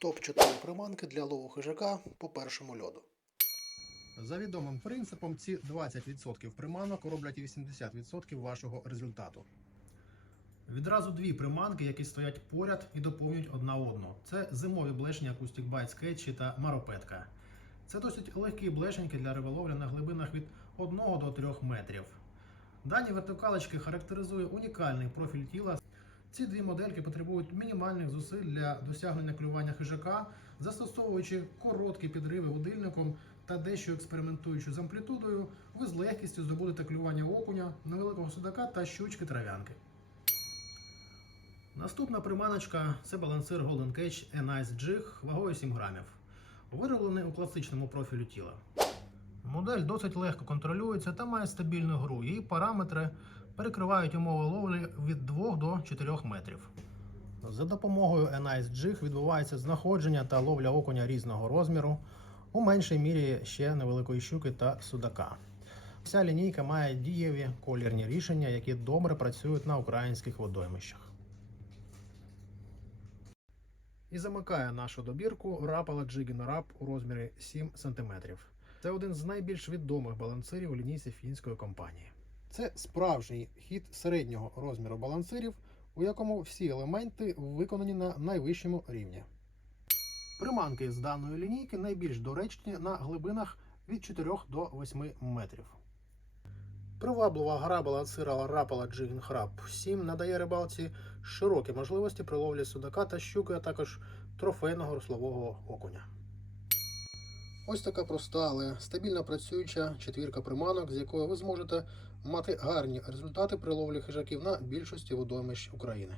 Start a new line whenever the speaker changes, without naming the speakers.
Топ-4 приманки для лову хижака по першому льоду.
За відомим принципом, ці 20% приманок роблять 80% вашого результату. Відразу дві приманки, які стоять поряд і доповнюють одна одну. Це зимові блешні Acoustic Bite скетчі та маропетка. Це досить легкі блешеньки для риболовлі на глибинах від 1 до 3 метрів. Дані вертикалочки характеризує унікальний профіль тіла. Ці дві модельки потребують мінімальних зусиль для досягнення клювання хижака, застосовуючи короткі підриви удильником та дещо експериментуючи з амплітудою, ви з легкістю здобудете клювання окуня, невеликого судака та щучки трав'янки. Наступна приманочка це балансир Golden Cage N-Ice Jig вагою 7 грамів, вироблений у класичному профілю тіла. Модель досить легко контролюється та має стабільну гру. Її параметри перекривають умови ловлі від 2 до 4 метрів. За допомогою N-Ice Jig відбувається знаходження та ловля окуня різного розміру, у меншій мірі ще невеликої щуки та судака. Ця лінійка має дієві колірні рішення, які добре працюють на українських водоймищах. І замикає нашу добірку рапала Джигіна Рап у розмірі 7 см. Це один з найбільш відомих балансирів у лінійці фінської компанії. Це справжній хід середнього розміру балансирів, у якому всі елементи виконані на найвищому рівні. Приманки з даної лінійки найбільш доречні на глибинах від 4 до 8 метрів. Приваблива гра балансира Рапала Джигін Храб 7 надає рибалці широкі можливості при ловлі судака та щуки, а також трофейного руслового окуня. Ось така проста, але стабільно працююча четвірка приманок, з якою ви зможете мати гарні результати при ловлі хижаків на більшості водоймищ України.